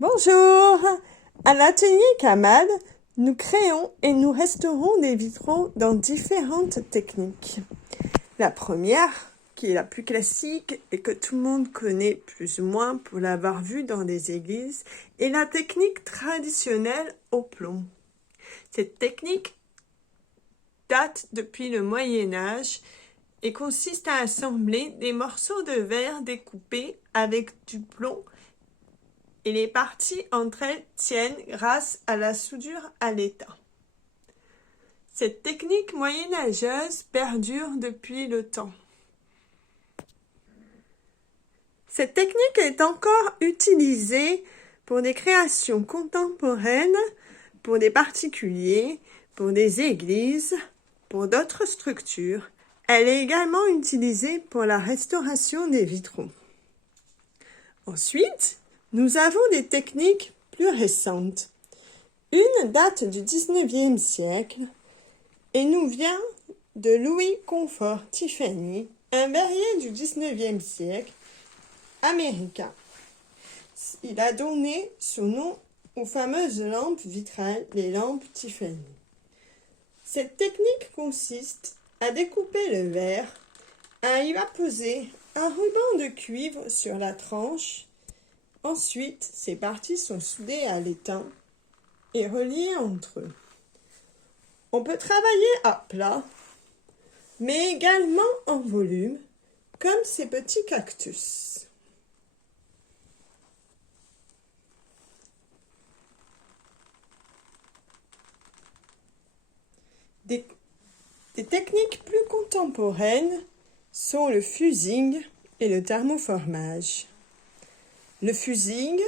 Bonjour! À l'atelier Kamad, nous créons et nous restaurons des vitraux dans différentes techniques. La première, qui est la plus classique et que tout le monde connaît plus ou moins pour l'avoir vue dans les églises, est la technique traditionnelle au plomb. Cette technique date depuis le Moyen Âge et consiste à assembler des morceaux de verre découpés avec du plomb et les parties entre elles tiennent grâce à la soudure à l'étain. Cette technique moyenâgeuse perdure depuis le temps. Cette technique est encore utilisée pour des créations contemporaines, pour des particuliers, pour des églises, pour d'autres structures. Elle est également utilisée pour la restauration des vitraux. Ensuite, nous avons des techniques plus récentes. Une date du 19e siècle et nous vient de Louis Comfort Tiffany, un verrier du 19e siècle américain. Il a donné son nom aux fameuses lampes vitrales, les lampes Tiffany. Cette technique consiste à découper le verre, à y apposer un ruban de cuivre sur la tranche. Ensuite, ces parties sont soudées à l'étain et reliées entre eux. On peut travailler à plat, mais également en volume, comme ces petits cactus. Des techniques plus contemporaines sont le fusing et le thermoformage. Le fusing,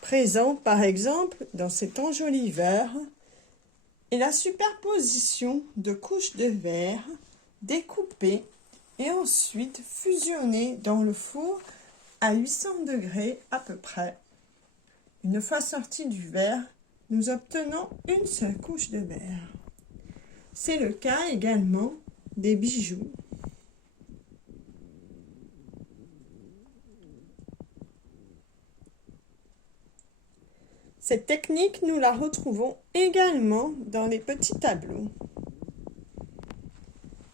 présent par exemple dans cet enjoliveur, est la superposition de couches de verre découpées et ensuite fusionnées dans le four à 800 degrés à peu près. Une fois sorti du verre, nous obtenons une seule couche de verre. C'est le cas également des bijoux. Cette technique, nous la retrouvons également dans les petits tableaux.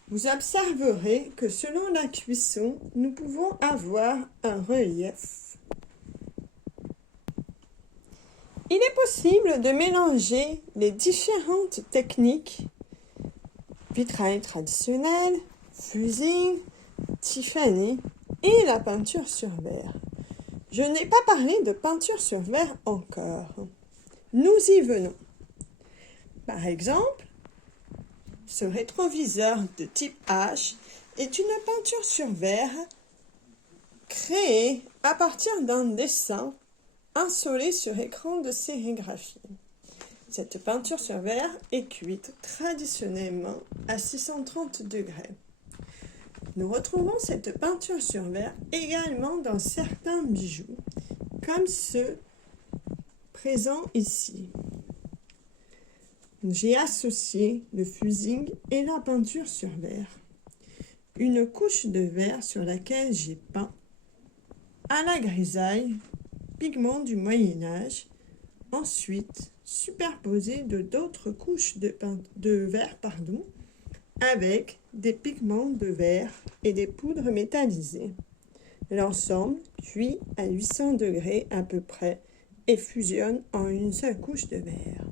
Vous observerez que selon la cuisson, nous pouvons avoir un relief. Il est possible de mélanger les différentes techniques vitrail traditionnel, fusing, Tiffany et la peinture sur verre. Je n'ai pas parlé de peinture sur verre encore. Nous y venons. Par exemple, ce rétroviseur de type H est une peinture sur verre créée à partir d'un dessin insolé sur écran de sérigraphie. Cette peinture sur verre est cuite traditionnellement à 630 degrés. Nous retrouvons cette peinture sur verre également dans certains bijoux, comme ceux présents ici. J'ai associé le fusing et la peinture sur verre. Une couche de verre sur laquelle j'ai peint à la grisaille, pigment du Moyen-Âge, ensuite superposé de d'autres couches de verre avec des pigments de verre et des poudres métallisées. L'ensemble cuit à 800 degrés à peu près et fusionne en une seule couche de verre.